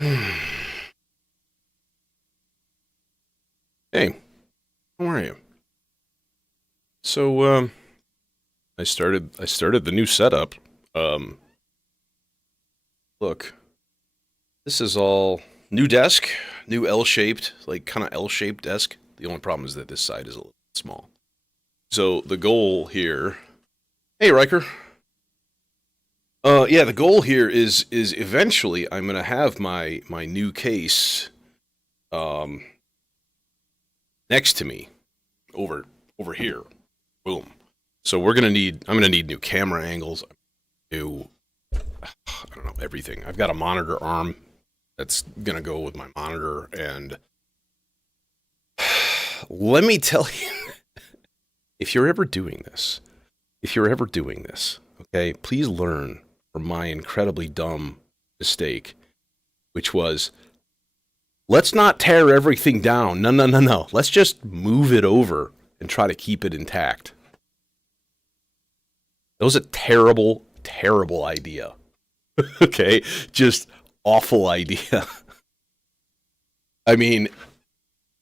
Hey, how are you? So, I started the new setup. Um, Look, this is all new desk, new L-shaped, like kind of L-shaped desk. The only problem is that this side is a little small. So the goal here, hey Riker, yeah, the goal here is eventually I'm gonna have my new case um next to me over here. Boom. So I'm gonna need new camera angles, new I don't know, everything. I've got a monitor arm that's gonna go with my monitor, and let me tell you, if you're ever doing this, if you're ever doing this, okay, please learn from my incredibly dumb mistake, which was let's not tear everything down. No, no, no, no. Let's just move it over and try to keep it intact. That was a terrible, terrible idea. Okay, just awful idea. I mean,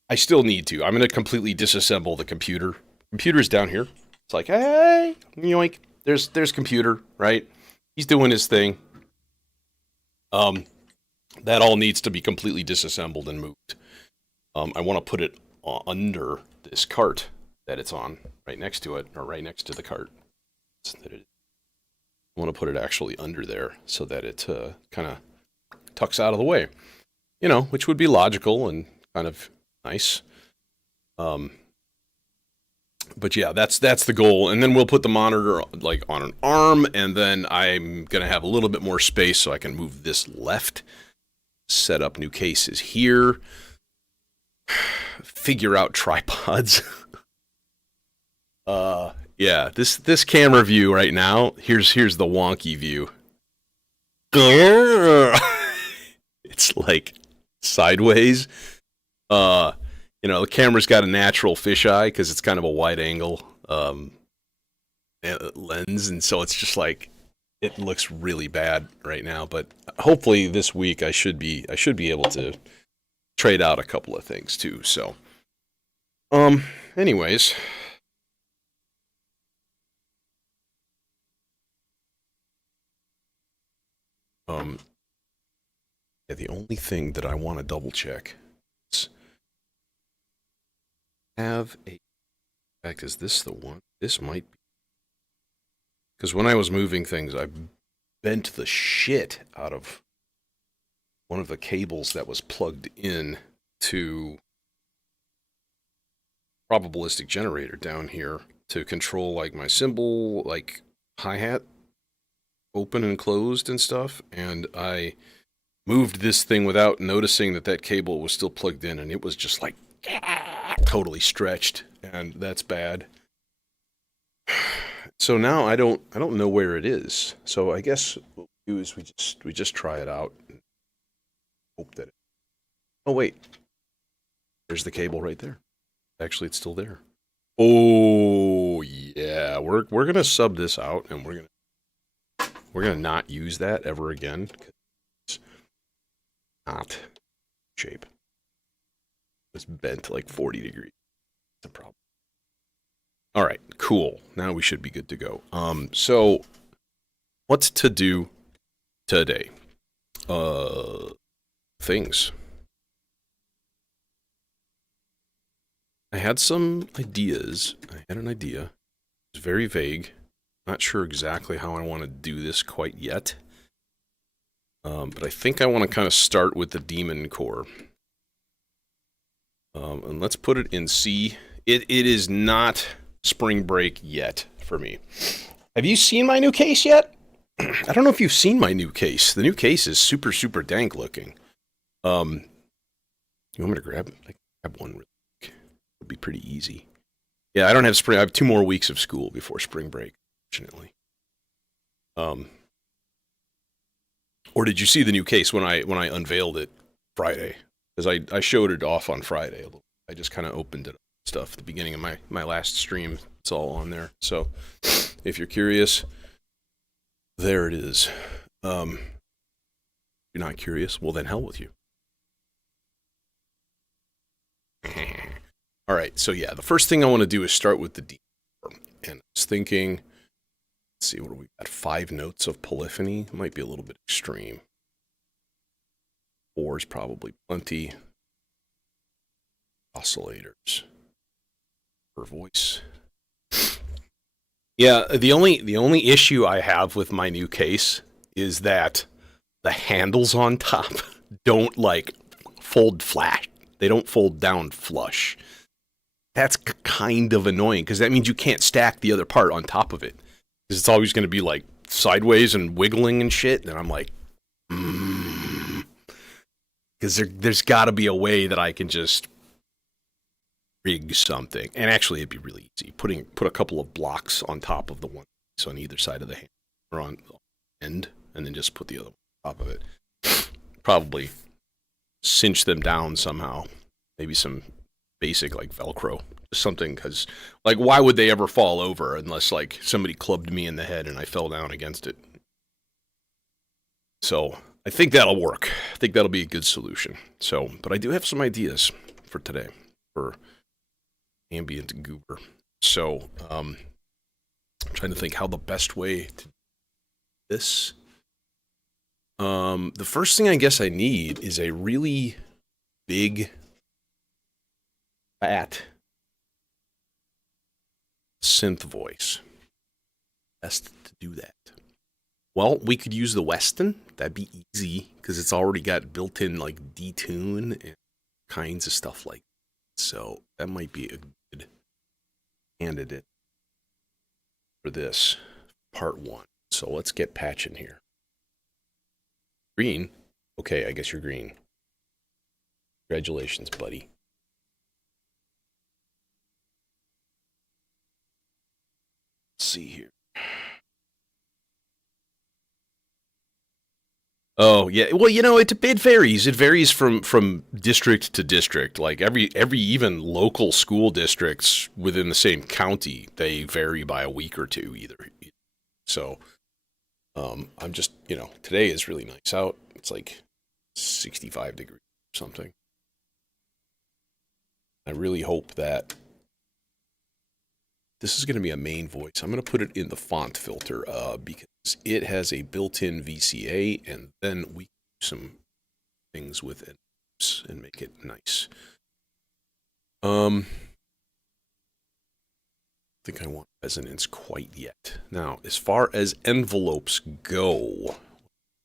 I still need to. I'm going to completely disassemble the computer. Computer's down here. It's like, hey, yoink. There's computer, right? He's doing his thing. Um, that all needs to be completely disassembled and moved. I want to put it under this cart that it's on, right next to it, or right next to the cart. I want to put it actually under there so that it kind of tucks out of the way. You know, which would be logical and kind of nice. Um, but yeah, that's the goal, and then we'll put the monitor like on an arm, and then I'm gonna have a little bit more space so I can move this left, set up new cases here, figure out tripods. Yeah, this camera view right now. Here's the wonky view. It's like sideways. Uh, the camera's got a natural fisheye because it's kind of a wide angle lens, and so it's just like it looks really bad right now. But hopefully this week I should be able to trade out a couple of things too. So, anyways, yeah, the only thing that I want to double check is have a. In fact, is this the one? This might be. Because when I was moving things, I bent the shit out of one of the cables that was plugged in to probabilistic generator down here to control like my cymbal, like hi-hat open and closed and stuff. And I moved this thing without noticing that cable was still plugged in, and it was just like totally stretched, and that's bad. So now I don't know where it is. So I guess what we do is we just try it out and hope that oh wait, there's the cable right there. Actually, it's still there. Oh yeah, we're gonna sub this out, and we're gonna not use that ever again. It's not shape. It's bent like 40 degrees. It's a problem. All right, cool. Now we should be good to go. So what's to do today? Things. I had some ideas. I had an idea. It was very vague. Not sure exactly how I want to do this quite yet. But I think I want to kind of start with the Demon Core. And let's put it in C. It is not spring break yet for me. Have you seen my new case yet? I don't know if you've seen my new case. The new case is super, super dank looking. You want me to grab one really quick? It would be pretty easy. Yeah, I don't have spring. I have 2 more weeks of school before spring break, fortunately. Or did you see the new case when I unveiled it Friday? Because I showed it off on Friday. I just kind of opened it up stuff at the beginning of my last stream. It's all on there. So if you're curious, there it is. you're not curious, well then hell with you. All right, so yeah, the first thing I want to do is start with the D. And I was thinking, let's see, what do we got? 5 notes of polyphony. Might be a little bit extreme. 4 is probably plenty. Oscillators. Per voice. Yeah, the only issue I have with my new case is that the handles on top don't like fold flat. They don't fold down flush. That's kind of annoying because that means you can't stack the other part on top of it. Because it's always going to be like sideways and wiggling and shit. And I'm like, because there's got to be a way that I can just rig something. And actually, it'd be really easy. Put a couple of blocks on top of the one piece on either side of the hand or on the end, and then just put the other one on top of it. Probably cinch them down somehow. Maybe some basic like Velcro, just something, because like why would they ever fall over unless like somebody clubbed me in the head and I fell down against it? So I think that'll work. I think that'll be a good solution. So, but I do have some ideas for today for ambient goober. So I'm trying to think how the best way to do this. The first thing I guess I need is a really big, fat synth voice. Best to do that. Well, we could use the Weston. That'd be easy because it's already got built-in like detune and kinds of stuff like that. So that might be a good candidate for this part 1. So let's get patching here. Green? Okay, I guess you're green. Congratulations, buddy. Let's see here. Oh, yeah. Well, you know, it varies. It varies from district to district. Like every even local school districts within the same county, they vary by a week or two either. So, I'm just, you know, today is really nice out. It's like 65 degrees or something. I really hope that this is going to be a main voice. I'm going to put it in the font filter because it has a built-in VCA, and then we do some things with it and make it nice. I think I want resonance quite yet. Now, as far as envelopes go, what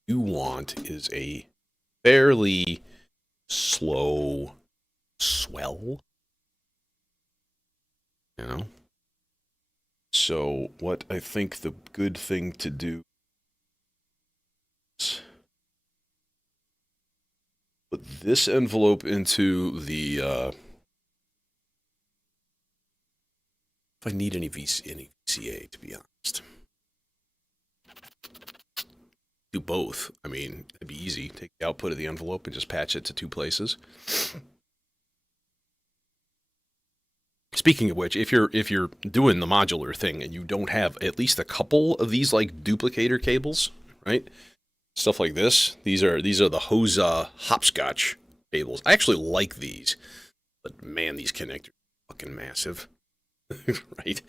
you want is a fairly slow swell. You know? So what I think the good thing to do is put this envelope into the, if I need any VCA, to be honest. Do both. I mean, it'd be easy. Take the output of the envelope and just patch it to 2 places. Speaking of which, if you're doing the modular thing and you don't have at least a couple of these like duplicator cables, right? Stuff like this. These are the Hosa hopscotch cables. I actually like these, but man, these connectors are fucking massive, right?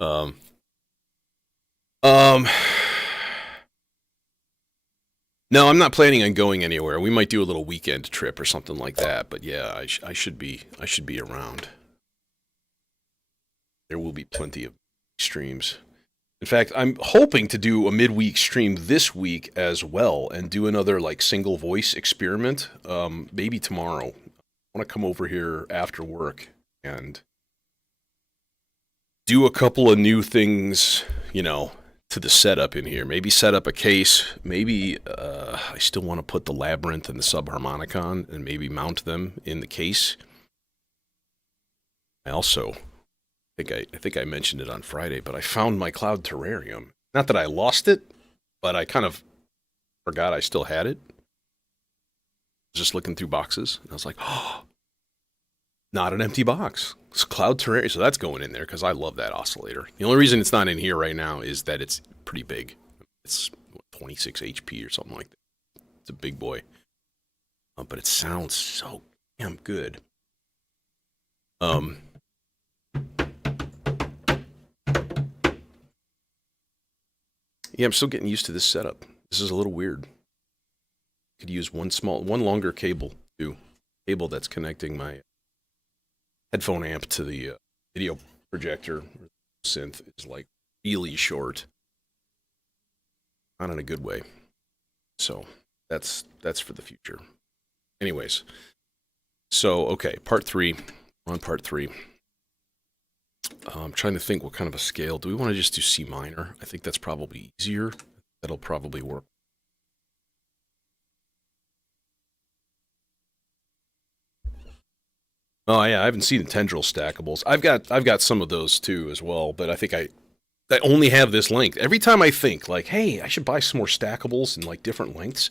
No, I'm not planning on going anywhere. We might do a little weekend trip or something like that. But yeah, I should be around. There will be plenty of streams. In fact, I'm hoping to do a midweek stream this week as well and do another like single voice experiment. Maybe tomorrow. I want to come over here after work and do a couple of new things, you know, to the setup in here. Maybe set up a case. Maybe I still want to put the labyrinth and the subharmonicon and maybe mount them in the case. I think I mentioned it on Friday, but I found my cloud terrarium. Not that I lost it, but I kind of forgot I still had it. Just looking through boxes, and I was like, oh, not an empty box. It's cloud terrarium, so that's going in there because I love that oscillator. The only reason it's not in here right now is that it's pretty big. It's 26 HP or something like that. It's a big boy. But it sounds so damn good. Yeah, I'm still getting used to this setup. This is a little weird. Could use one longer cable too. Cable that's connecting my headphone amp to the video projector. Synth is like really short. Not in a good way. So that's for the future. Anyways, so okay, part 3. On part 3. I'm trying to think what kind of a scale. Do we want to just do C minor? I think that's probably easier. That'll probably work. Oh yeah, I haven't seen the tendril stackables. I've got some of those too as well, but I think I only have this length. Every time I think like, hey, I should buy some more stackables in like different lengths,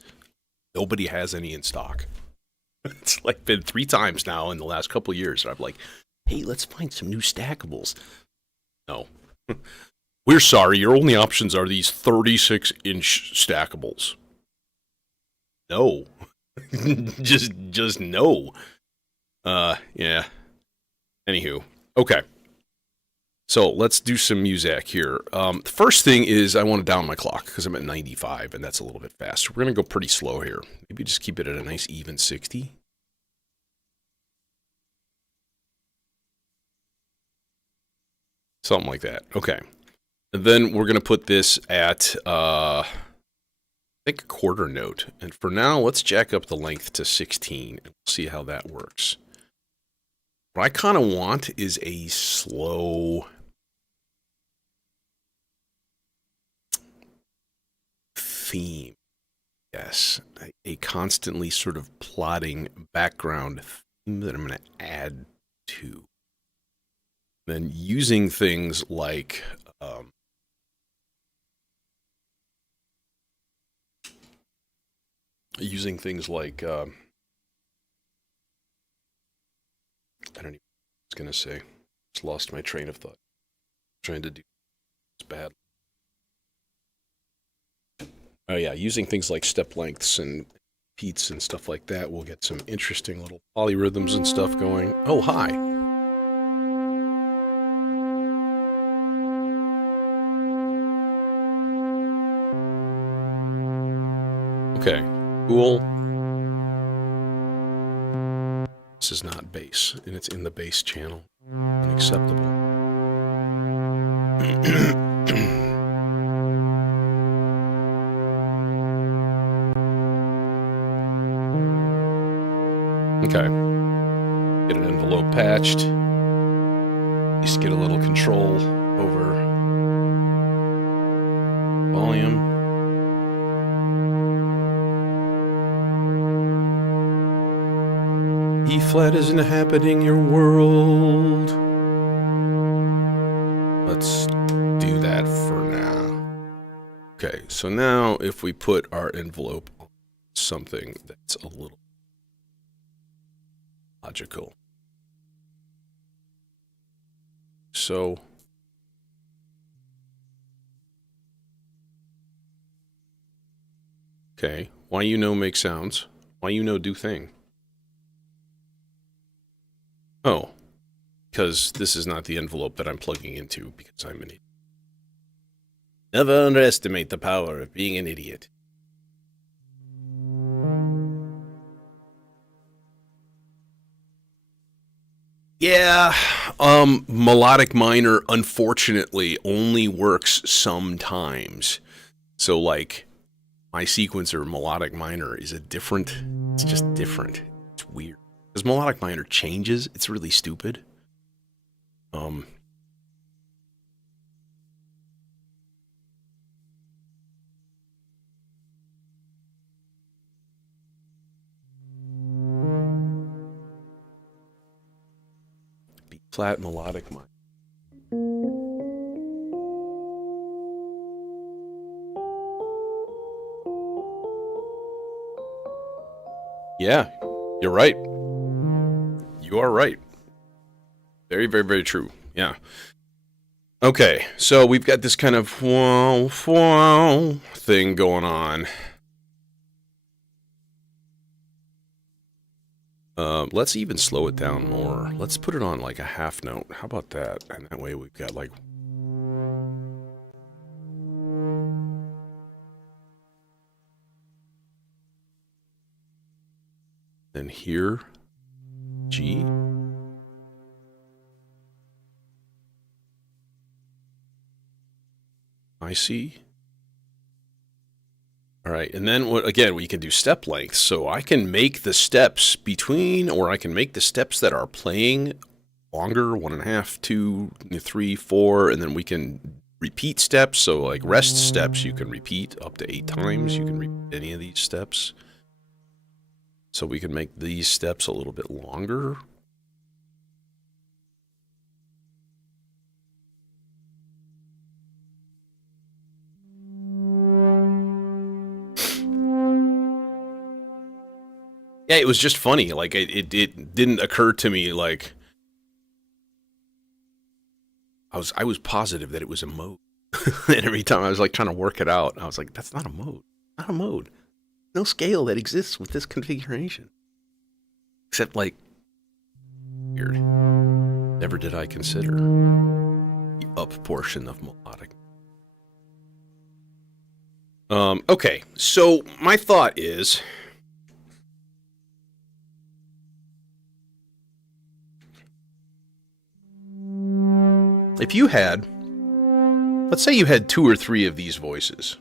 nobody has any in stock. It's like been 3 times now in the last couple of years. I'm like, hey, let's find some new stackables. No. We're sorry, your only options are these 36-inch stackables. No. just no. Yeah. Anywho. Okay. So let's do some music here. The first thing is I want to down my clock because I'm at 95 and that's a little bit fast. We're going to go pretty slow here. Maybe just keep it at a nice even 60. Something like that. Okay. And then we're going to put this at, I think, a quarter note. And for now, let's jack up the length to 16 and we'll see how that works. What I kind of want is a slow theme. Yes. A constantly sort of plodding background theme that I'm going to add to. Then using things like I don't know what I was going to say. Just lost my train of thought. Trying to do this bad. Oh yeah, using things like step lengths and beats and stuff like that, we'll get some interesting little polyrhythms and stuff going. Oh, hi. Okay, cool. This is not bass, and it's in the bass channel. Unacceptable. Okay. Get an envelope patched. At least get a little control over volume. E flat is inhabiting your world. Let's do that for now. Okay, so now if we put our envelope on something that's a little logical. So okay, why you know make sounds? Why you know do thing? Oh, because this is not the envelope that I'm plugging into because I'm an idiot. Never underestimate the power of being an idiot. Yeah, melodic minor, unfortunately, only works sometimes. So, like, my sequencer, melodic minor, is it's just different. It's weird. Because melodic minor changes, it's really stupid. B flat melodic minor. Yeah, you're right. You are right. Very, very, very true. Yeah. Okay, so we've got this kind of wow thing going on. Let's even slow it down more. Let's put it on like a half note. How about that? And that way we've got like... Then here, G. I see. All right, and then again, we can do step length. So I can make the steps between, or I can make the steps that are playing longer, 1.5, 2, 3, 4, and then we can repeat steps. So like rest steps, you can repeat up to 8 times. You can repeat any of these steps. So we can make these steps a little bit longer. Yeah, it was just funny. Like it didn't occur to me. Like I was positive that it was a mode, and every time I was like trying to work it out, I was like, "That's not a mode. Not a mode. No scale that exists with this configuration." Except like weird. Never did I consider the up portion of melodic. Okay, so my thought is. If you had, let's say you had 2 or 3 of these voices.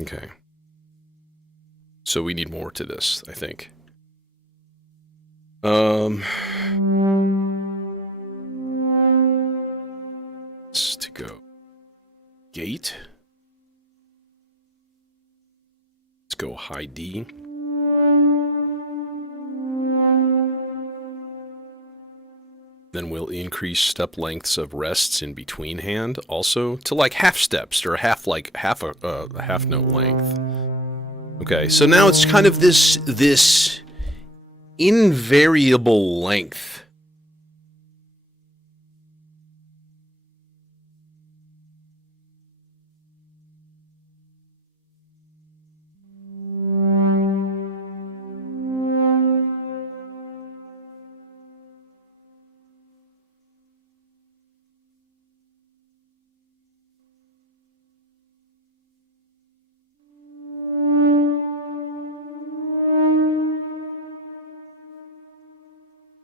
Okay. So we need more to this, I think. To go gate. Let's go high D. Then we'll increase step lengths of rests in between hand also to like half steps or half a half note length. Okay, so now it's kind of this invariable length.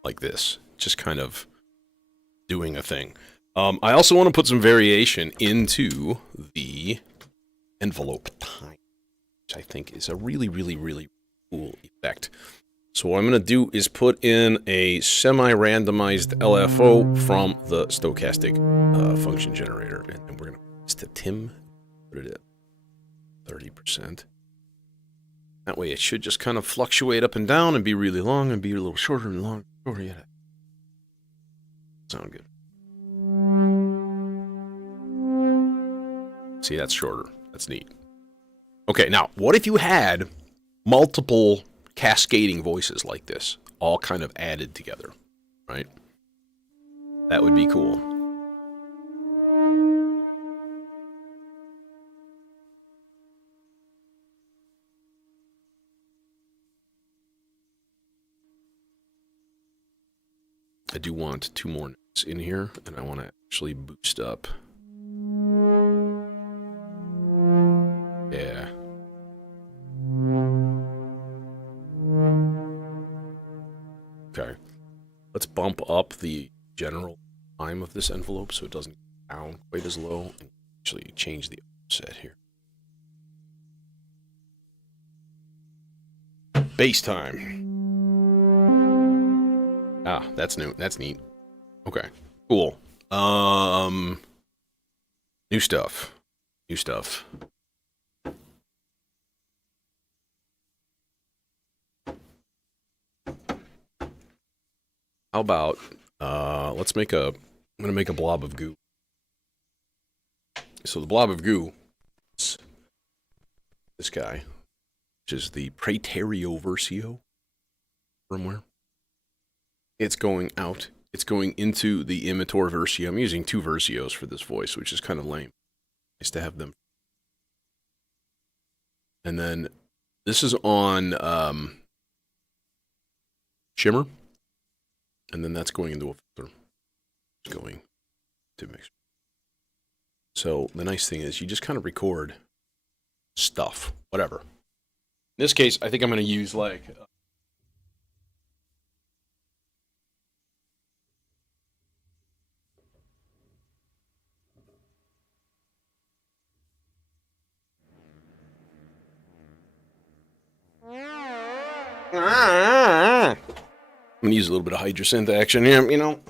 Like this, just kind of doing a thing. I also want to put some variation into the envelope time, which I think is a really, really, really cool effect. So what I'm going to do is put in a semi-randomized LFO from the stochastic function generator, and we're going to put this to Tim, put it at 30%. That way it should just kind of fluctuate up and down and be really long and be a little shorter and longer. Oh, yeah. Sound good. See, that's shorter. That's neat. Okay, now, what if you had multiple cascading voices like this, all kind of added together, right? That would be cool. I do want 2 more notes in here, and I want to actually boost up. Yeah. Okay. Let's bump up the general time of this envelope so it doesn't go down quite as low, and actually change the offset here. Bass time. Ah, that's new. That's neat. Okay, cool. New stuff. New stuff. How about Let's make a. I'm gonna make a blob of goo. So the blob of goo is this guy, which is the Praeterio Versio firmware. It's going out. It's going into the Imitor Versio. I'm using 2 Versios for this voice, which is kind of lame. Nice to have them. And then this is on Shimmer. And then that's going into a filter. It's going to mix. So the nice thing is you just kind of record stuff, whatever. In this case, I think I'm going to use like... I'm going to use a little bit of hydrosynth action here, you know.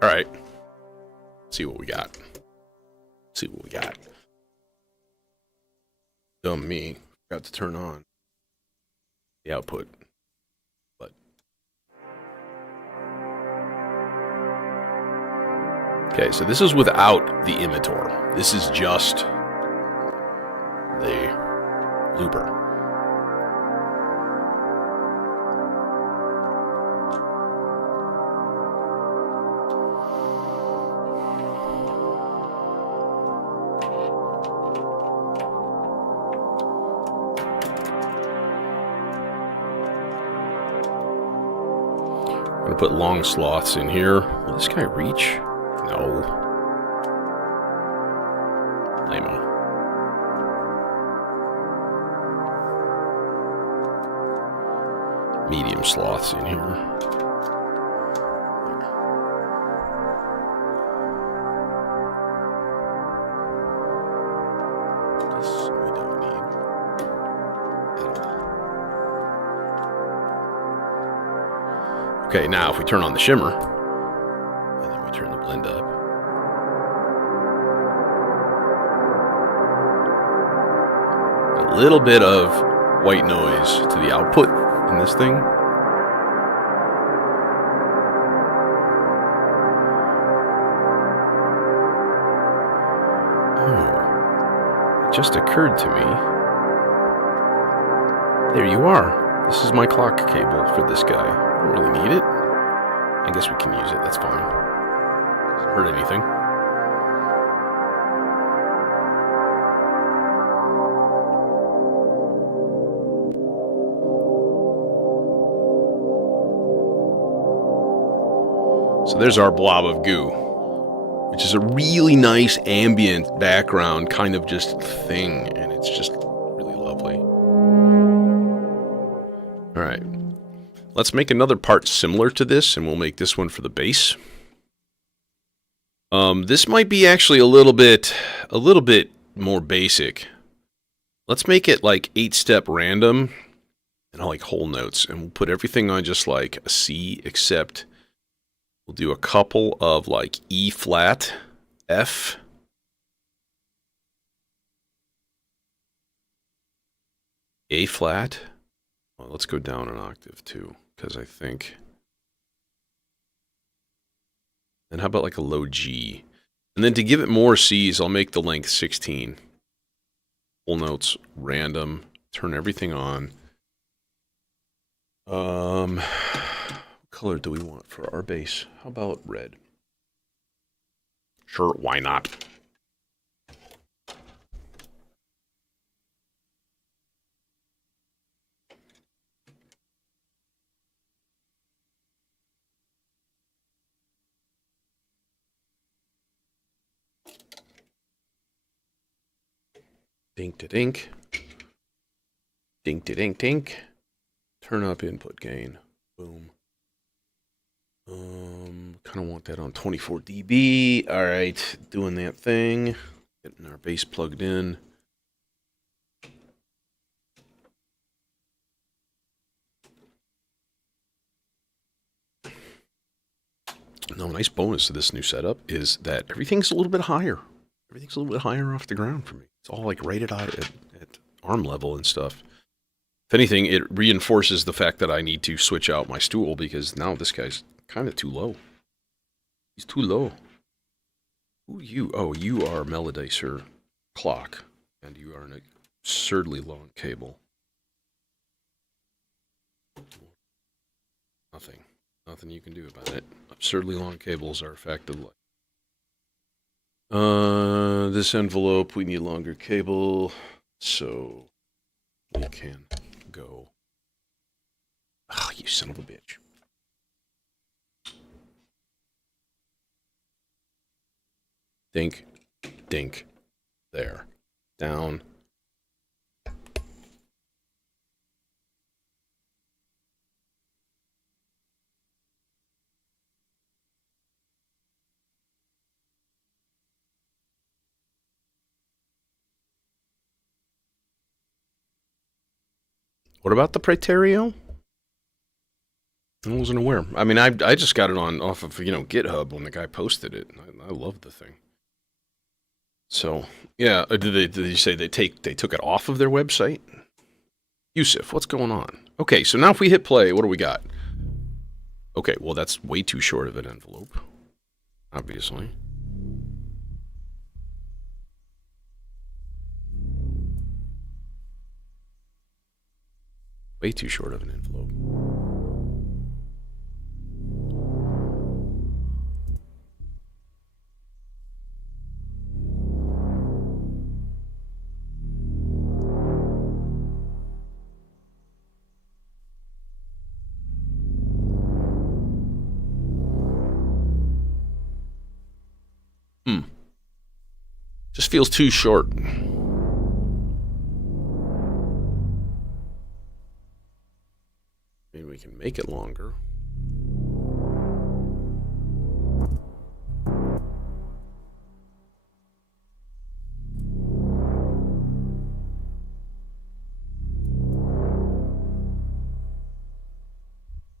All right. See what we got. See what we got. Dumb me. Forgot to turn on the output. But okay, so this is without the Imitor. This is just the looper. I'm gonna put long sloths in here. Will this guy reach? No. Lame-o. Medium sloths in here. This we don't need at all. Okay, now if we turn on the shimmer, and then we turn the blend up, a little bit of white noise to the output in this thing. Oh, it just occurred to me. There you are. This is my clock cable for this guy. I don't really need it. I guess we can use it. That's fine. Doesn't hurt anything. So there's our blob of goo, which is a really nice ambient background kind of just thing, and it's just really lovely. All right, let's make another part similar to this, and we'll make this one for the bass. This might be actually a little bit more basic. Let's make it like 8-step random and like whole notes, and we'll put everything on just like a C, except we'll do a couple of like E flat, F, A flat. Well, let's go down an octave too, because I think. And how about like a low G? And then to give it more C's, I'll make the length 16. Whole notes, random, turn everything on. What color do we want for our bass? How about red? Sure, why not? Dink to dink. Dink to dink dink. Turn up input gain. Boom. Kind of want that on 24 dB. All right, doing that thing. Getting our bass plugged in. Now, a nice bonus to this new setup is that everything's a little bit higher. Everything's a little bit higher off the ground for me. It's all like rated out at arm level and stuff. If anything, it reinforces the fact that I need to switch out my stool because now this guy's kind of too low. He's too low. Who are you? Oh, you are Melodicer Clock, and you are an absurdly long cable. Nothing. Nothing you can do about it. Absurdly long cables are a fact of life. This envelope, we need longer cable, so we can go. Oh, you son of a bitch. Dink, dink, there. Down. What about the Praeterio? I wasn't aware. I mean, I just got it off of GitHub when the guy posted it. I love the thing. So yeah, did you say they took it off of their website? Yusuf, what's going on? Okay, so now if we hit play, what do we got? Okay, well that's way too short of an envelope, obviously. Way too short of an envelope. Just feels too short. Maybe we can make it longer.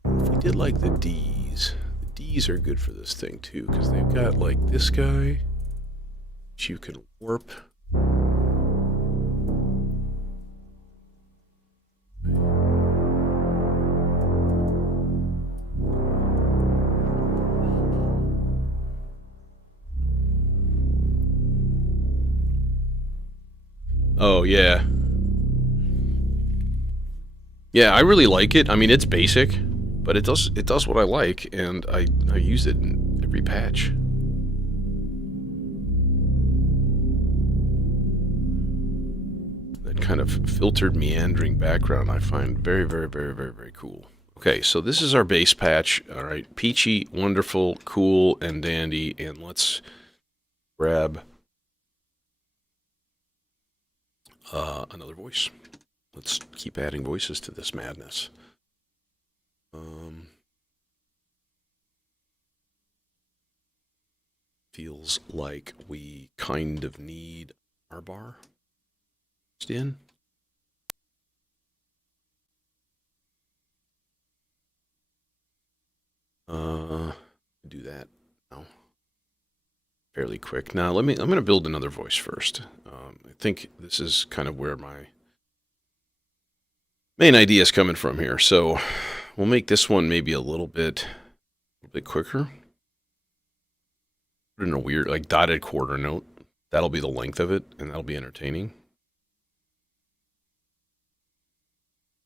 If we did like the D's are good for this thing too, because they've got like this guy, which you can warp. Oh yeah. Yeah, I really like it. I mean, it's basic, but it does what I like, and I use it in every patch. That kind of filtered, meandering background I find very, very, very, very, very cool. Okay, so this is our bass patch. All right, peachy, wonderful, cool, and dandy, and let's grab another voice. Let's keep adding voices to this madness. Feels like we kind of need our bar in. Do that now. Fairly quick. Now I'm going to build another voice first. I think this is kind of where my main idea is coming from here. So we'll make this one maybe a little bit quicker. Put in a weird, like, dotted quarter note. That'll be the length of it, and that'll be entertaining.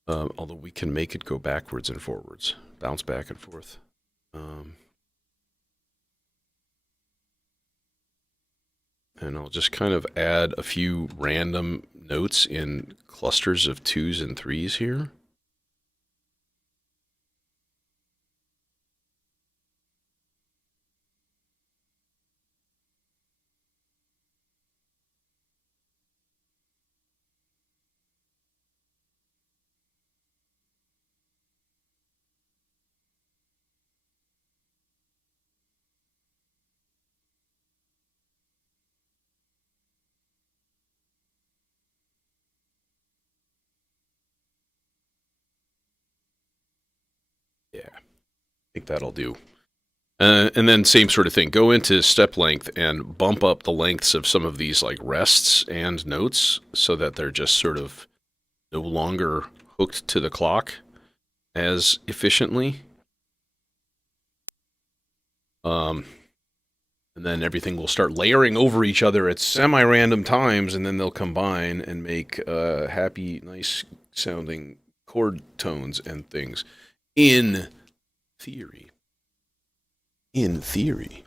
Although we can make it go backwards and forwards, bounce back and forth. And I'll just kind of add a few random notes in clusters of 2s and 3s here. Yeah, I think that'll do. And then same sort of thing. Go into step length and bump up the lengths of some of these like rests and notes so that they're just sort of no longer hooked to the clock as efficiently. And then everything will start layering over each other at semi-random times, and then they'll combine and make happy, nice-sounding chord tones and things. In theory. In theory.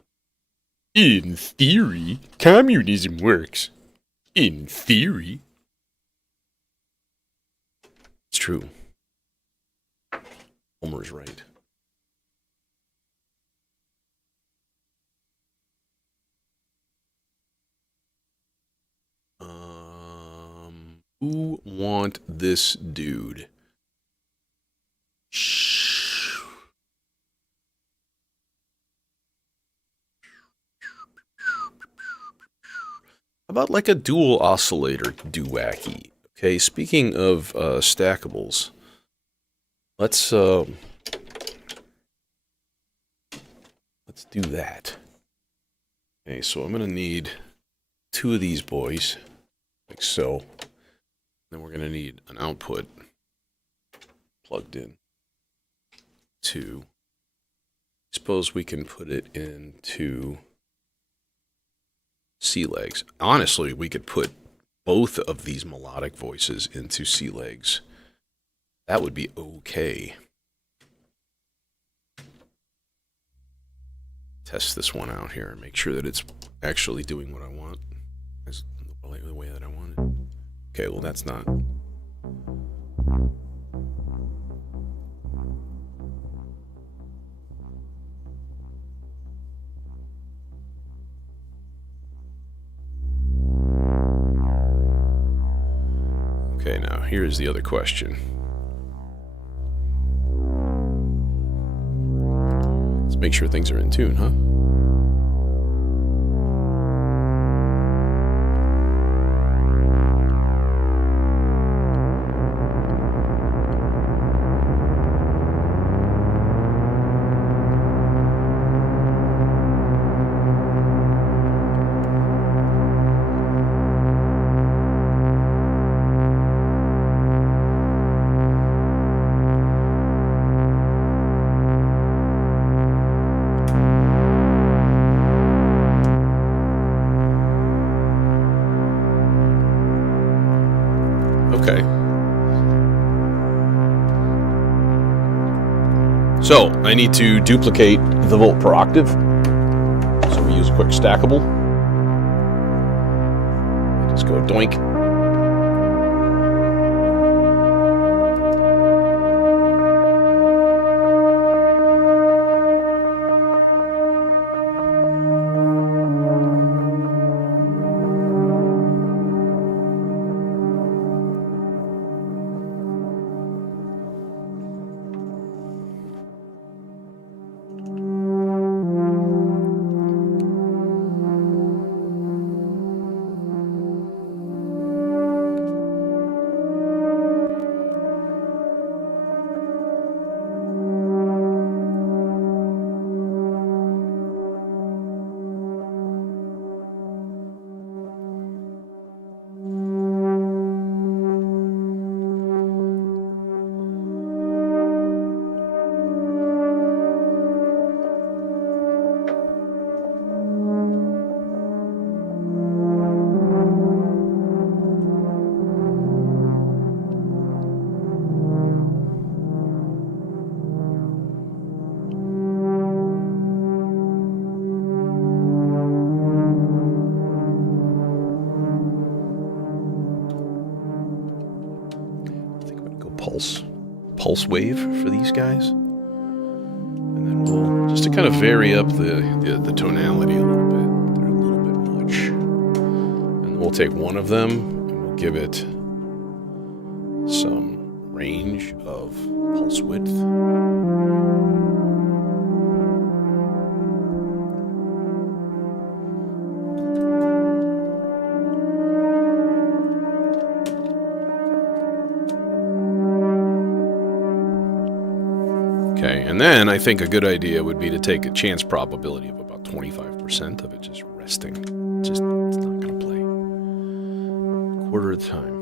In theory, communism works. In theory. It's true. Homer's right. Who want this dude? Shh. How about like a dual oscillator doowacky? Okay, speaking of stackables, let's do that. Okay, so I'm gonna need 2 of these boys, like so. Then we're gonna need an output plugged in to. Suppose we can put it into C legs. Honestly, we could put both of these melodic voices into C legs. That would be okay. Test this one out here and make sure that it's actually doing what I want, the way that I want it. Okay, well that's not. Okay, now here's the other question. Let's make sure things are in tune, huh? Okay. So, I need to duplicate the volt per octave. So we use a quick stackable. Just go doink. Pulse wave for these guys, and then we'll just to kind of vary up the tonality a little bit. They're a little bit much, and we'll take one of them and we'll give it some range of pulse width. And then I think a good idea would be to take a chance probability of about 25% of it just resting. Just, it's not going to play. A quarter of the time.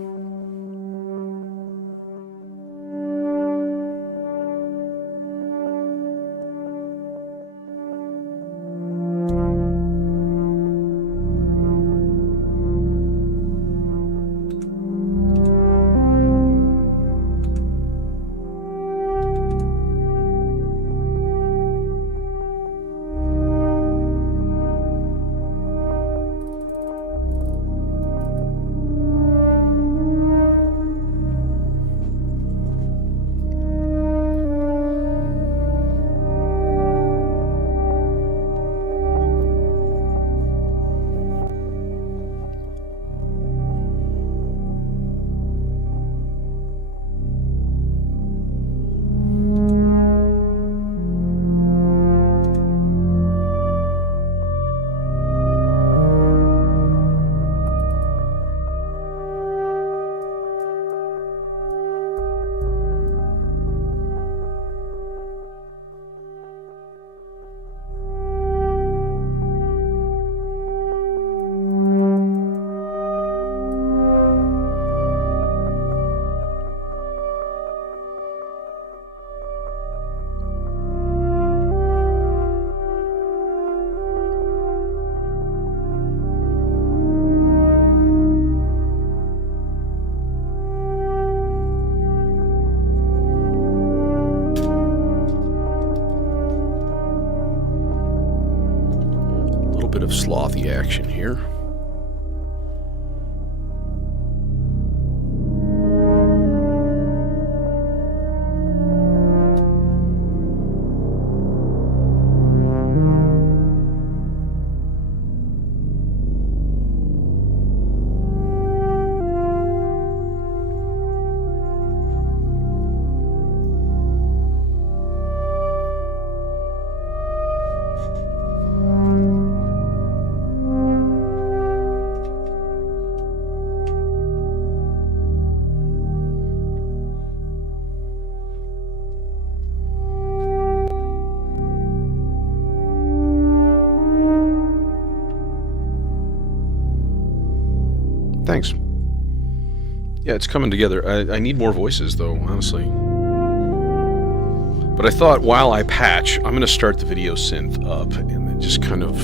Bit of slothy action here. Thanks. Yeah, it's coming together. I need more voices, though, honestly. But I thought while I patch, I'm going to start the video synth up and then just kind of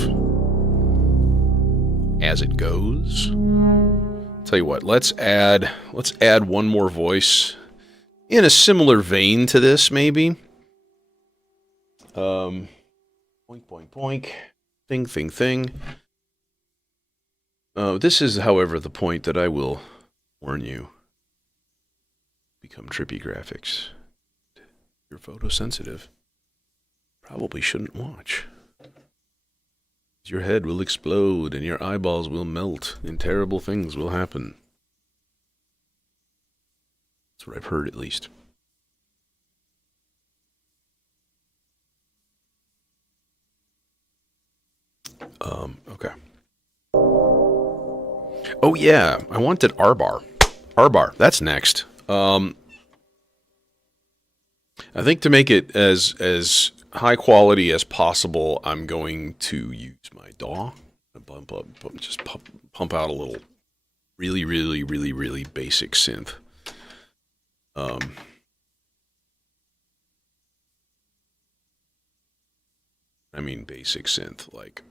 as it goes. Tell you what, let's add one more voice in a similar vein to this, maybe. Boink, boink, boink. Thing, thing, thing. This is, however, the point that I will warn you. Become trippy graphics. You're photosensitive. Probably shouldn't watch. Your head will explode and your eyeballs will melt and terrible things will happen. That's what I've heard, at least. Okay. Oh yeah, I wanted R-bar. R-bar, that's next. I think to make it as high quality as possible, I'm going to use my DAW and pump out a little really basic synth. I mean basic synth, like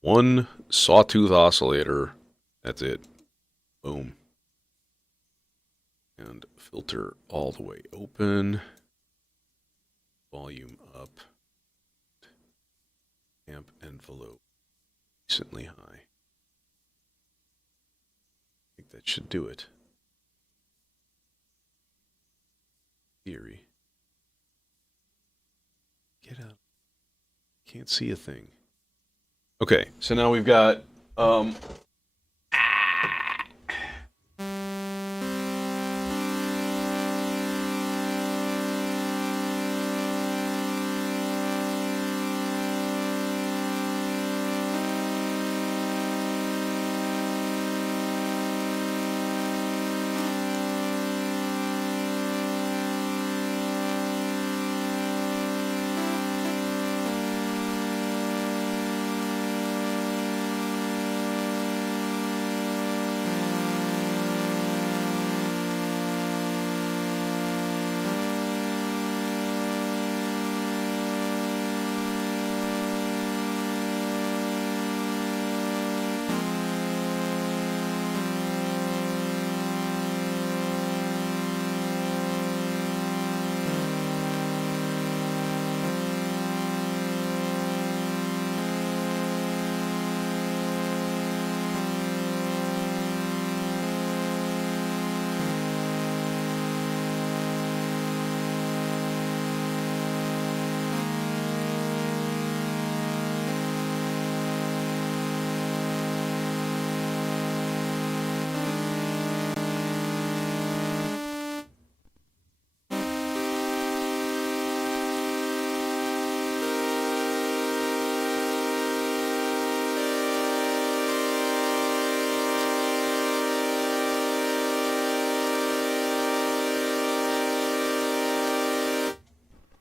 one sawtooth oscillator, that's it. Boom. And filter all the way open. Volume up. Amp envelope decently high. I think that should do it. Theory. Get out. Can't see a thing. Okay, so now we've got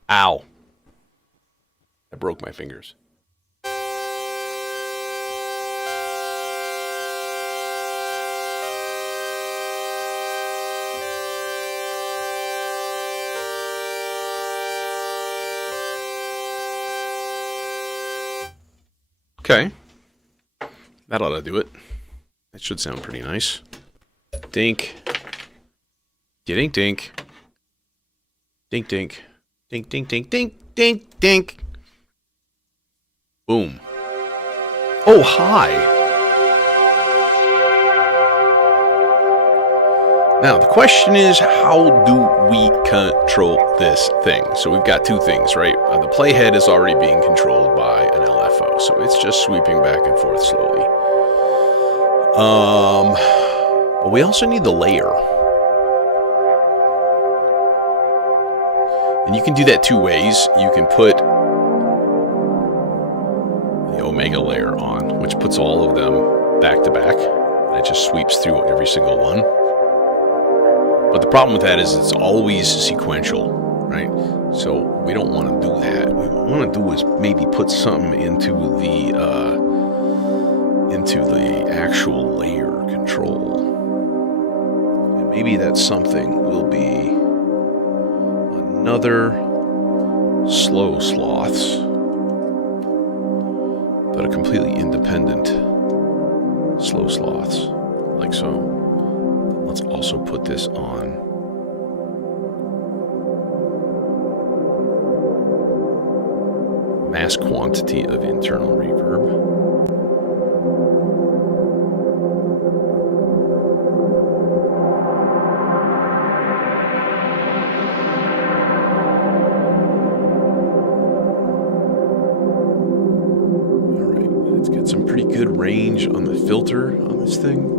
Ow. I broke my fingers. Okay. That ought to do it. That should sound pretty nice. Dink. Dink dink. Dink dink. Dink dink dink dink dink dink. Boom. Oh, hi. Now, the question is, how do we control this thing? So we've got two things, right? The playhead is already being controlled by an LFO, so it's just sweeping back and forth slowly. But we also need the layer. And you can do that two ways. You can put the Omega layer on, which puts all of them back to back, and it just sweeps through every single one. But the problem with that is it's always sequential, right? So we don't want to do that. What we want to do is maybe put something into the actual layer control. And maybe that something will be another slow sloths, but a completely independent slow sloths, like so. Let's also put this on mass quantity of internal reverb. All right, let's get some pretty good range on the filter on this thing.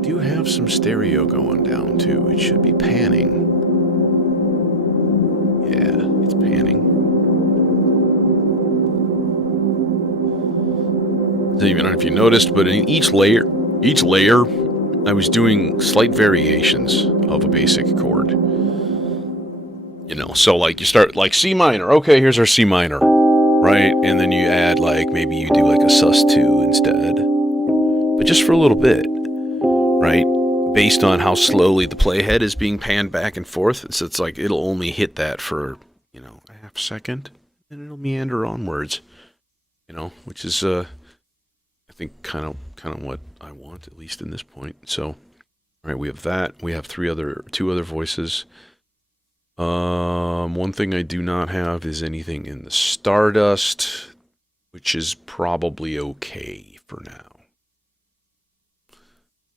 Do have some stereo going down too. It should be panning. Yeah, it's panning. So I don't know if you noticed, but in each layer, I was doing slight variations of a basic chord. You know, so like you start like C minor. Okay, here's our C minor, right? And then you add like maybe you do like a sus2 instead, but just for a little bit. Right? Based on how slowly the playhead is being panned back and forth. So it's like it'll only hit that for, you know, a half second, and it'll meander onwards, you know, which is, I think, kind of what I want, at least in this point. So, all right, we have that. We have two other voices. One thing I do not have is anything in the Stardust, which is probably okay for now.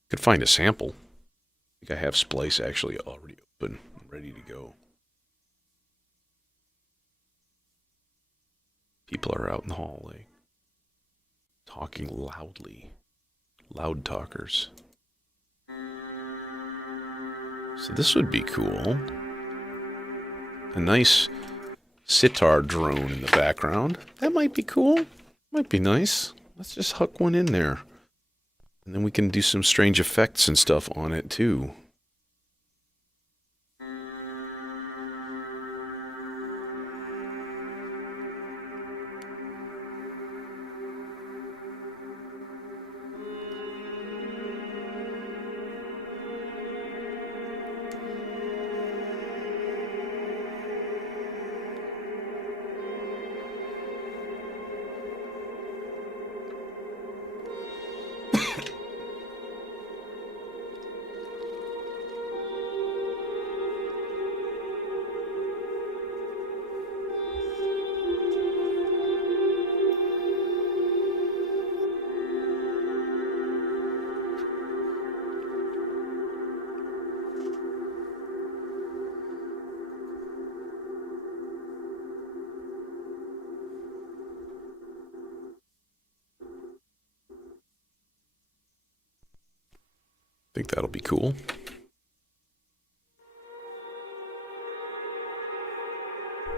Could find a sample. I think I have Splice actually already open, ready to go. People are out in the hallway, talking loudly. Loud talkers. So this would be cool. A nice sitar drone in the background. That might be cool. Might be nice. Let's just hook one in there. And then we can do some strange effects and stuff on it too. I think that'll be cool.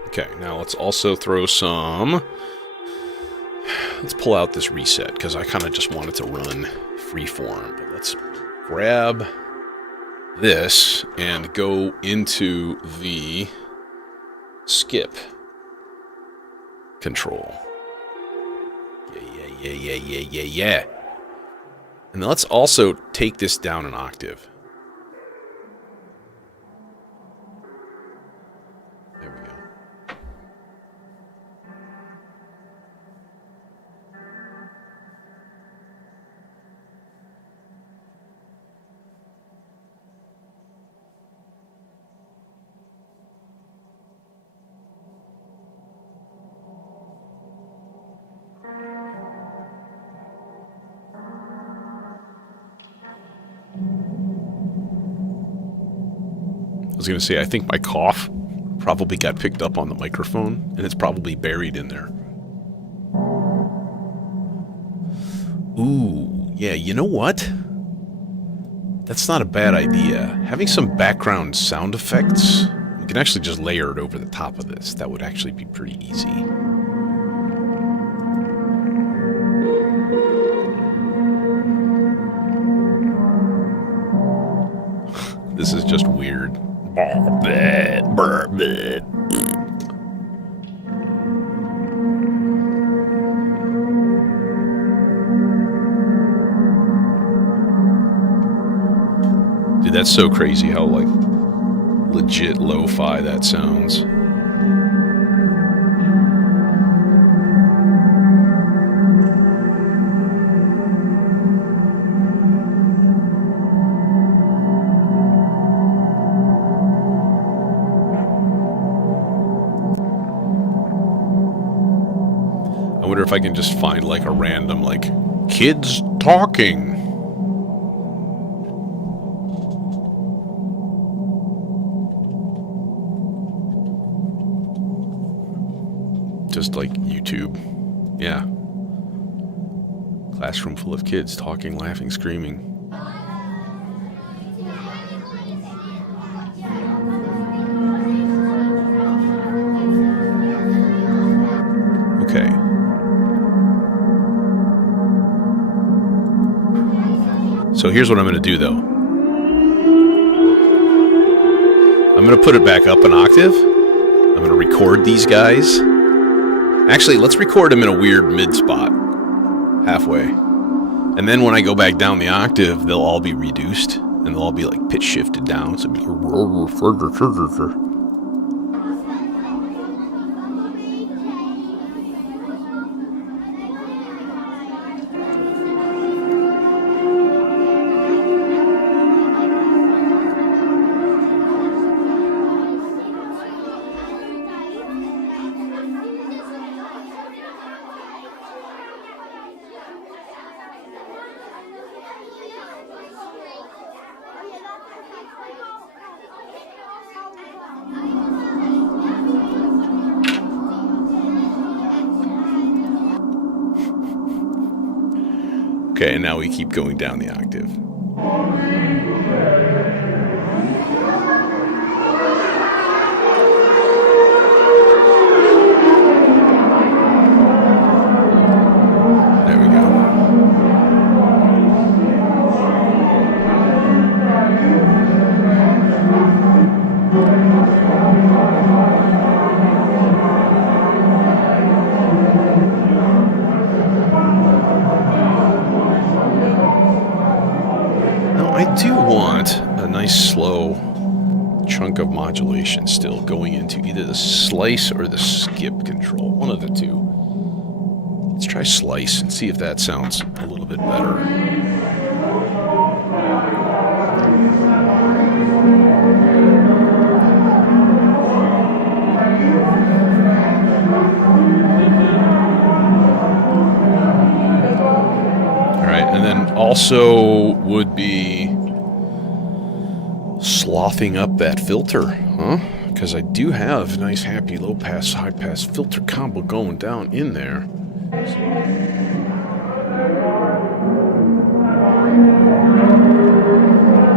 Okay, now let's also throw some... Let's pull out this reset, because I kind of just want it to run freeform. But let's grab this and go into the skip control. Yeah. And then let's also take this down an octave. There we go. I was going to say, I think my cough probably got picked up on the microphone, and it's probably buried in there. Ooh, yeah, you know what? That's not a bad idea. Having some background sound effects, we can actually just layer it over the top of this. That would actually be pretty easy. This is just weird. Dude, that's so crazy how, like, legit lo-fi that sounds. I wonder if I can just find, like, a random, like, kids talking. Just like YouTube. Yeah. Classroom full of kids talking, laughing, screaming. Okay. So here's what I'm going to do, though. I'm going to put it back up an octave. I'm going to record these guys. Actually, let's record them in a weird mid-spot. Halfway. And then when I go back down the octave, they'll all be reduced. And they'll all be, like, pitch shifted down. So it'll be... Okay, and now we keep going down the octave. There we go. I do want a nice slow chunk of modulation still going into either the slice or the skip control. One of the two. Let's try slice and see if that sounds a little bit better. Alright, and then also would be sloughing up that filter, huh? Because I do have a nice, happy, low-pass, high-pass filter combo going down in there.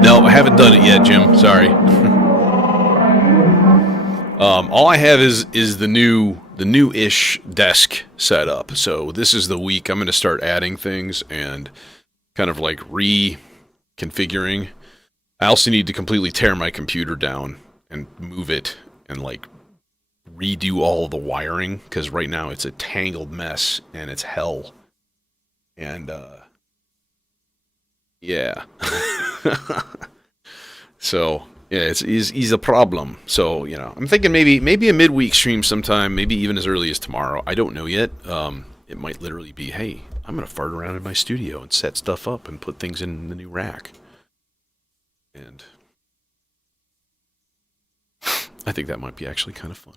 No, I haven't done it yet, Jim. Sorry. All I have is the new-ish desk setup. So this is the week I'm going to start adding things and kind of like reconfiguring. I also need to completely tear my computer down and move it and like redo all the wiring because right now it's a tangled mess and it's hell. And yeah. So yeah, he's a problem. So I'm thinking maybe a midweek stream sometime, maybe even as early as tomorrow. I don't know yet. It might literally be, hey, I'm gonna fart around in my studio and set stuff up and put things in the new rack. And I think that might be actually kind of fun.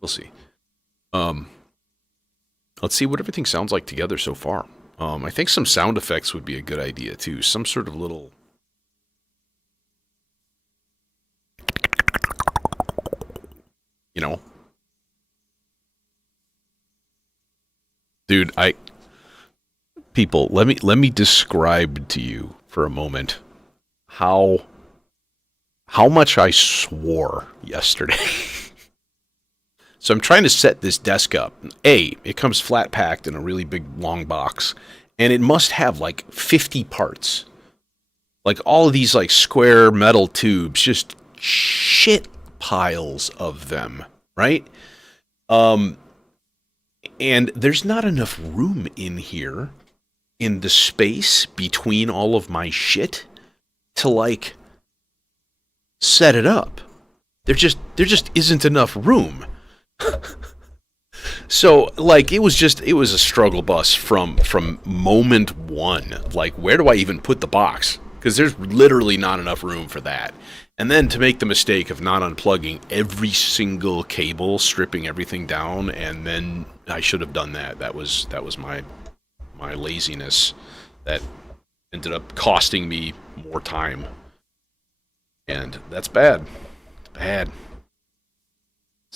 We'll see. Let's see what everything sounds like together so far. I think some sound effects would be a good idea too. Some sort of little, dude. People, let me describe to you for a moment how much I swore yesterday. So I'm trying to set this desk up. It comes flat packed in a really big long box, and it must have like 50 parts. Like all of these like square metal tubes, just shit piles of them, right? And there's not enough room in here in the space between all of my shit to like set it up. There just isn't enough room. So like it was a struggle bus from moment one. Like where do I even put the box? Because there's literally not enough room for that. And then to make the mistake of not unplugging every single cable, stripping everything down, and then I should have done that. That was my laziness that ended up costing me more time. And that's bad. It's bad.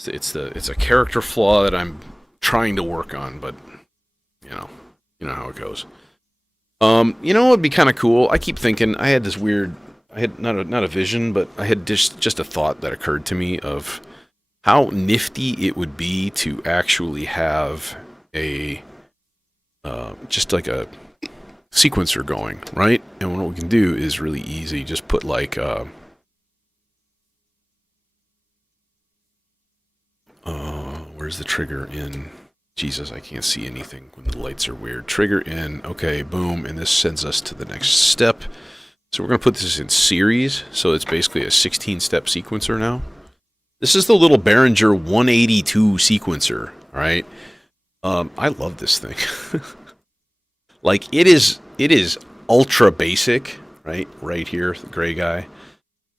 It's a character flaw that I'm trying to work on, but you know how it goes. What would be kind of cool? I keep thinking I had this weird. I had not a vision, but I had just a thought that occurred to me of how nifty it would be to actually have a just like a sequencer going, right? And what we can do is really easy. Just put like where's the trigger in? Jesus, I can't see anything when the lights are weird. Trigger in, okay, boom, and this sends us to the next step. So we're going to put this in series, so it's basically a 16-step sequencer now. This is the little Behringer 182 sequencer, right? I love this thing. Like, it is ultra basic, right? Right here, the gray guy,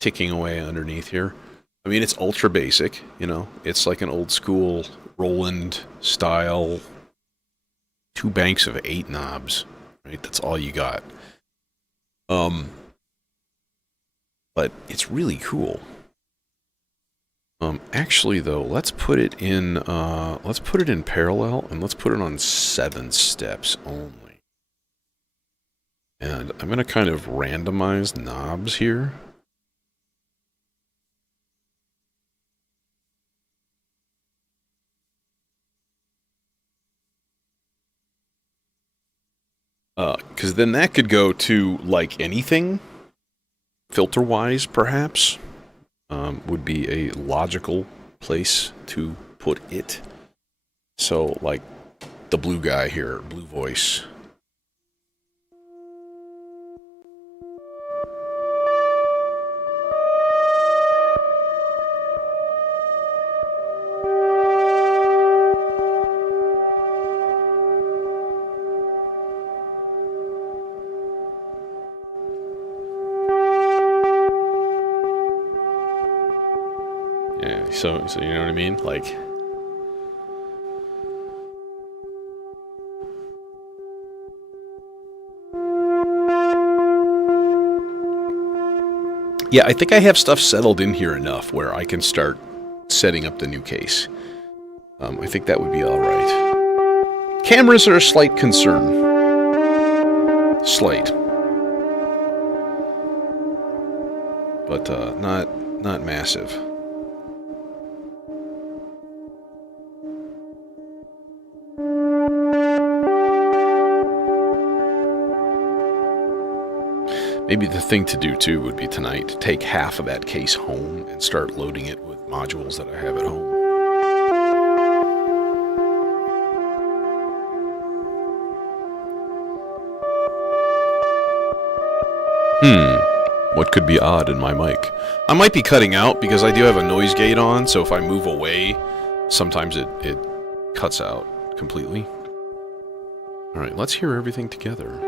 ticking away underneath here. I mean, it's ultra basic, It's like an old school Roland style 2 banks of 8 knobs, right? That's all you got. But it's really cool. Actually though, let's put it in parallel and let's put it on 7 steps only. And I'm going to kind of randomize knobs here. Because then that could go to, like, anything, filter-wise, perhaps, would be a logical place to put it. So, like, the blue guy here, blue voice. So you know what I mean? Like, yeah, I think I have stuff settled in here enough where I can start setting up the new case. I think that would be alright. Cameras are a slight concern. Slight. But, not massive. Maybe the thing to do too would be tonight to take half of that case home and start loading it with modules that I have at home. What could be odd in my mic? I might be cutting out because I do have a noise gate on, so if I move away, sometimes it cuts out completely. Alright, let's hear everything together.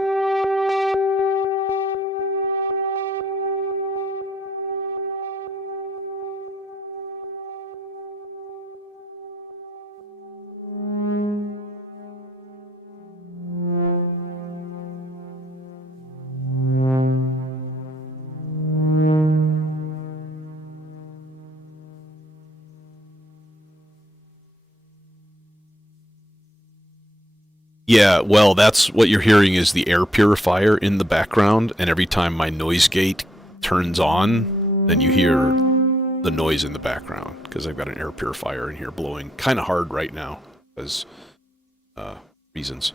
Yeah, well, that's what you're hearing is the air purifier in the background, and every time my noise gate turns on, then you hear the noise in the background, because I've got an air purifier in here blowing kind of hard right now, because reasons.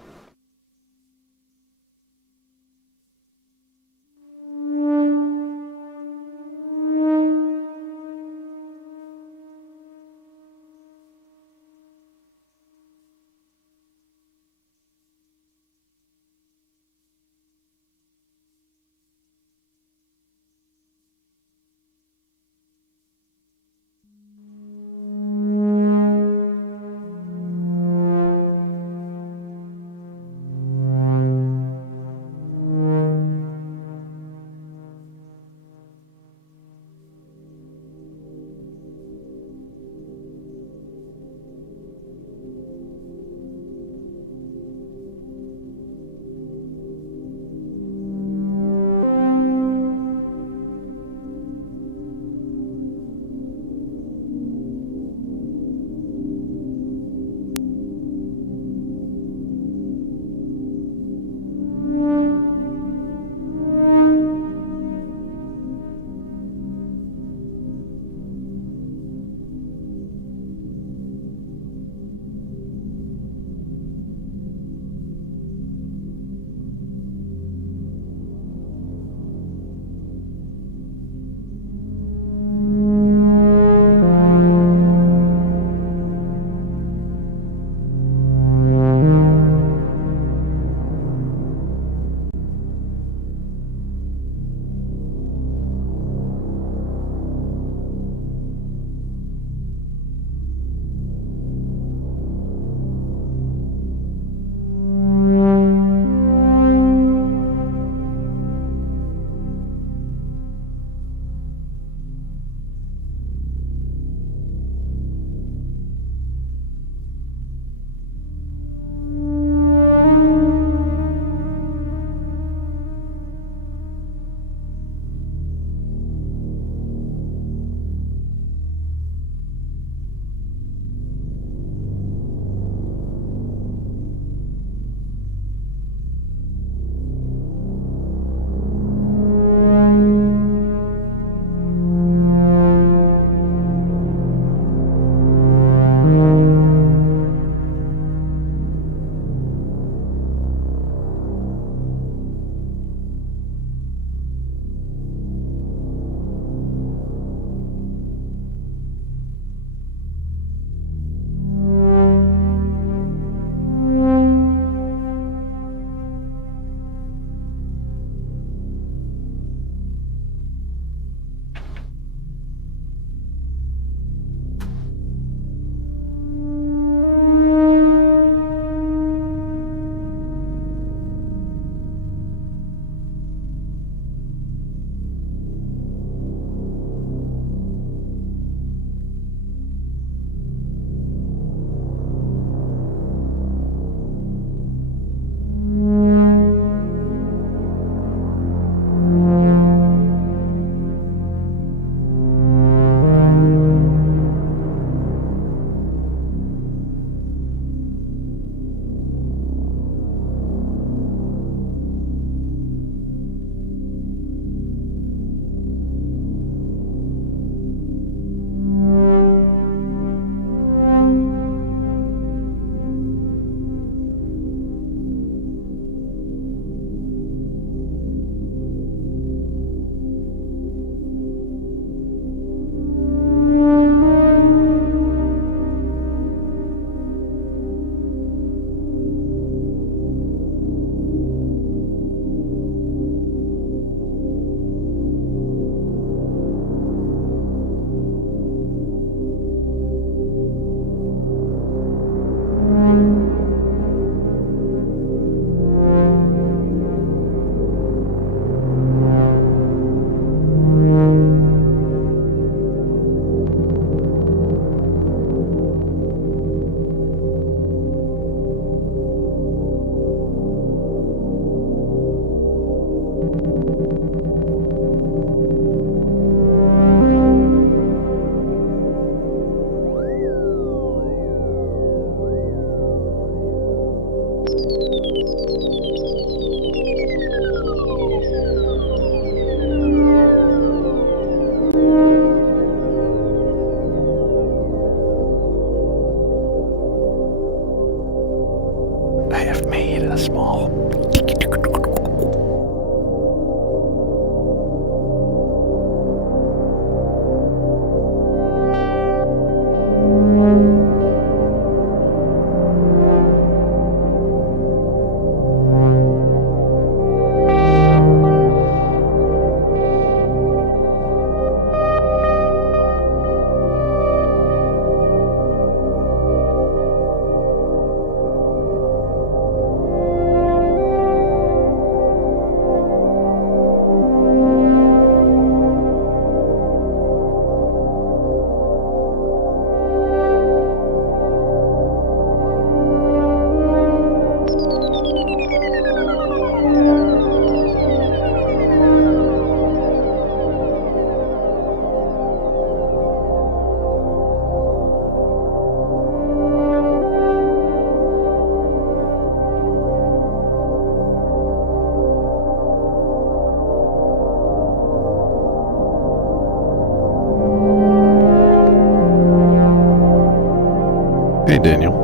Hey, Daniel.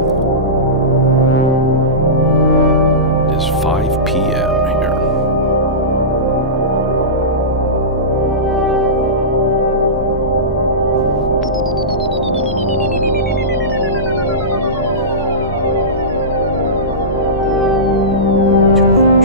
It is 5 p.m. here. Too much.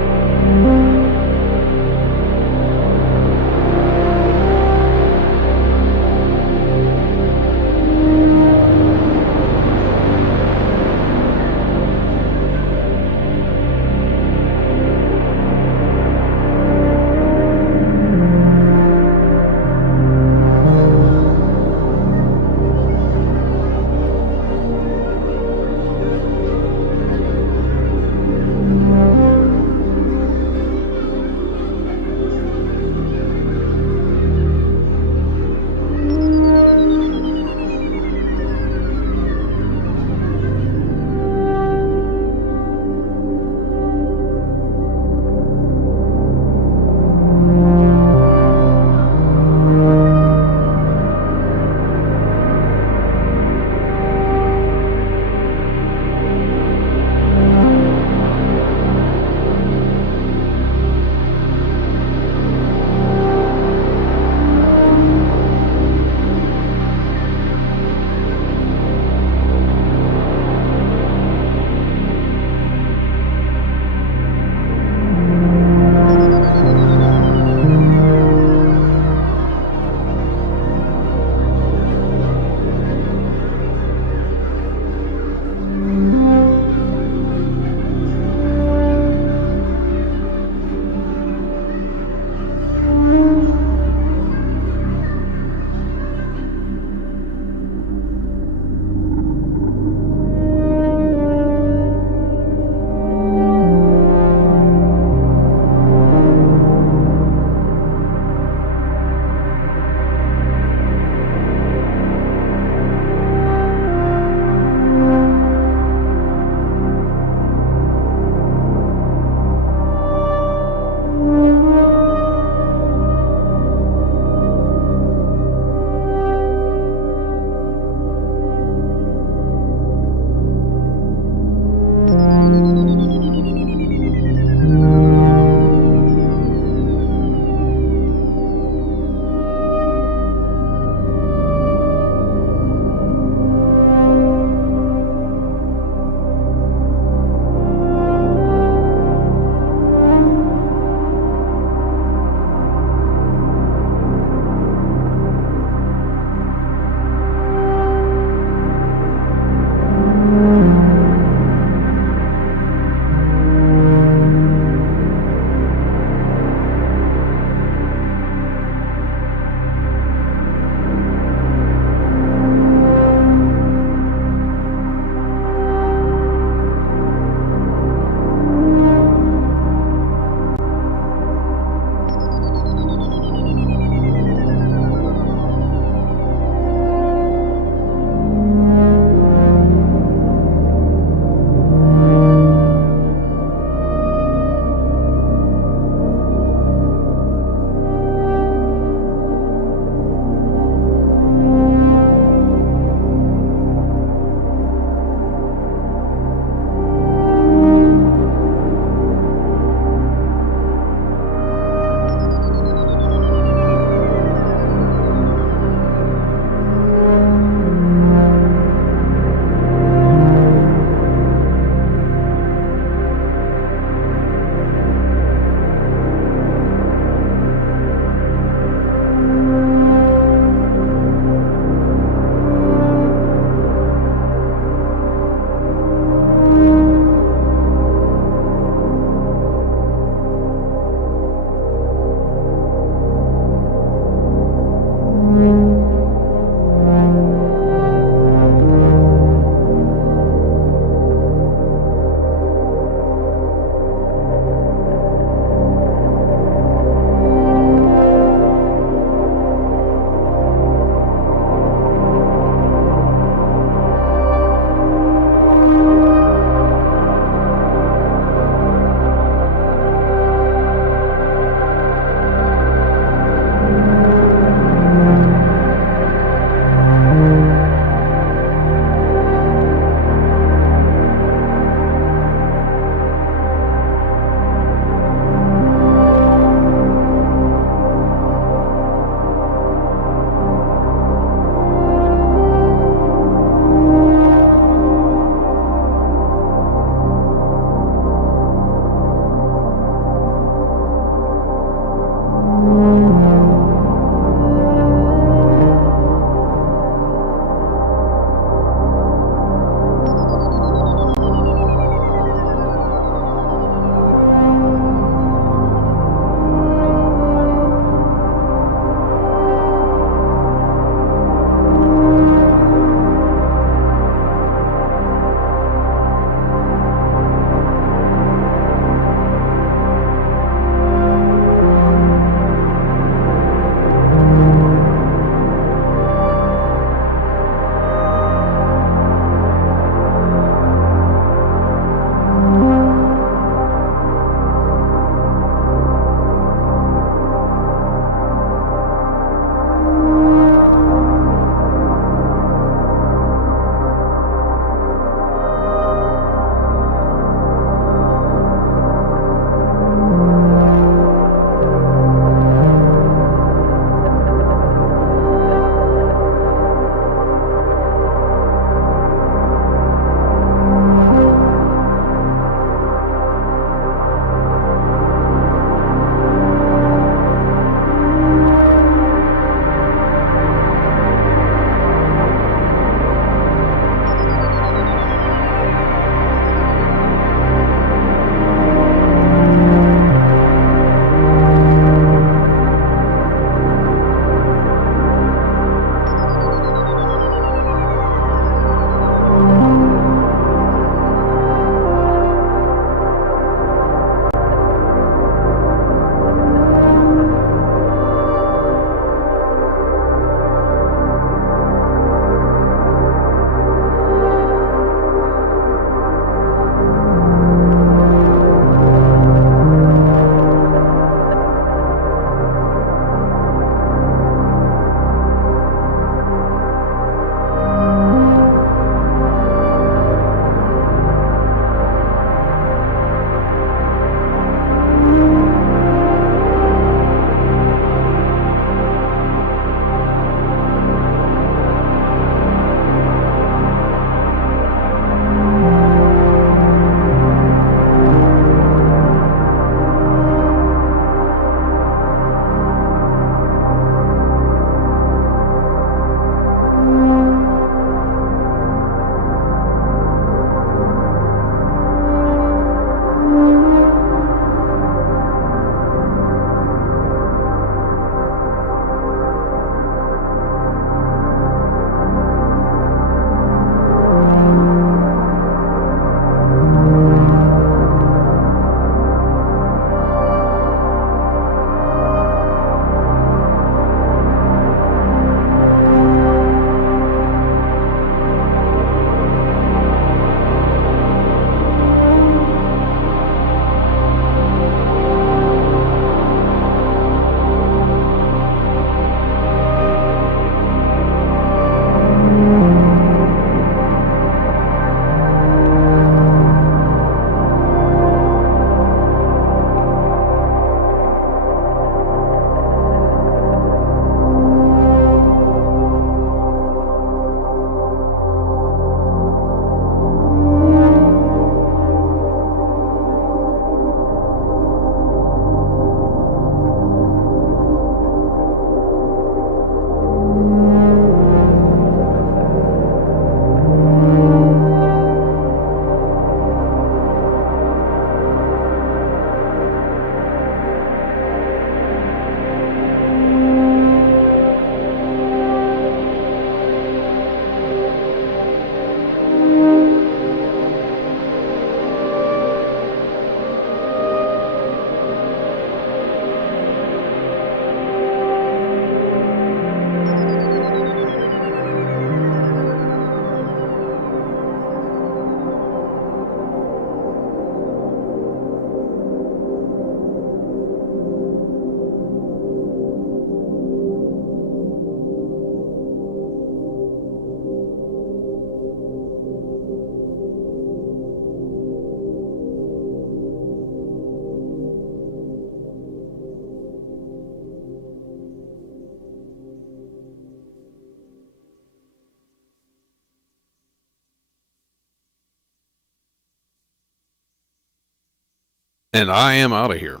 And I am out of here.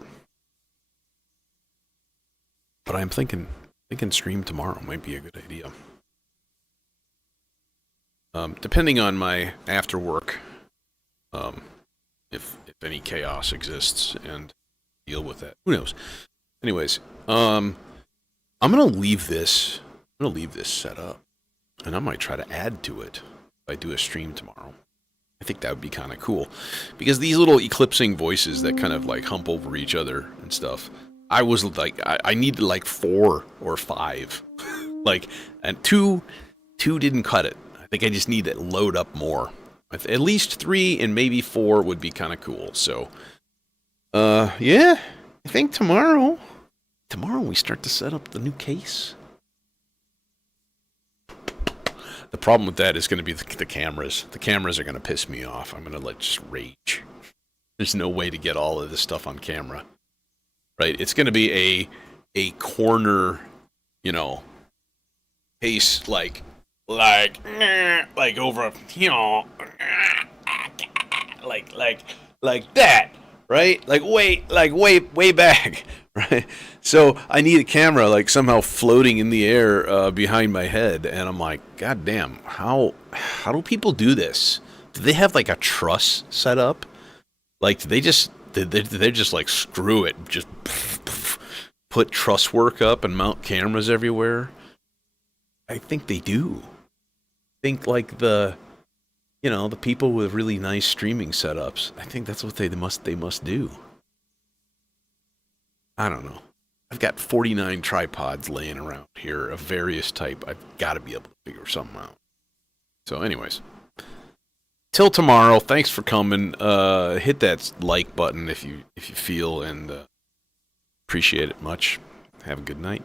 But I'm thinking stream tomorrow might be a good idea. Depending on my after work, if any chaos exists, and deal with that. Who knows? Anyways, I'm gonna leave this. I'm gonna leave this set up, and I might try to add to it if I do a stream tomorrow. I think that would be kind of cool, because these little eclipsing voices that kind of like hump over each other and stuff. I was like, I needed like 4 or 5, like, and two didn't cut it. I think I just need to load up more. At least 3 and maybe 4 would be kind of cool. So, yeah, I think tomorrow we start to set up the new case. The problem with that is going to be the cameras. The cameras are going to piss me off. I'm going to just rage. There's no way to get all of this stuff on camera. Right? It's going to be a corner, you know, case like over, you know, like that, right? Like way back, right? So I need a camera like somehow floating in the air behind my head, and I'm like, God damn, how do people do this? Do they have like a truss set up? Like, do they just they're just like, screw it, just put truss work up and mount cameras everywhere? I think they do. I think like the people with really nice streaming setups, I think that's what they must do. I don't know. I've got 49 tripods laying around here of various type. I've got to be able to figure something out. So anyways, till tomorrow, thanks for coming. Hit that like button if you feel, and appreciate it much. Have a good night.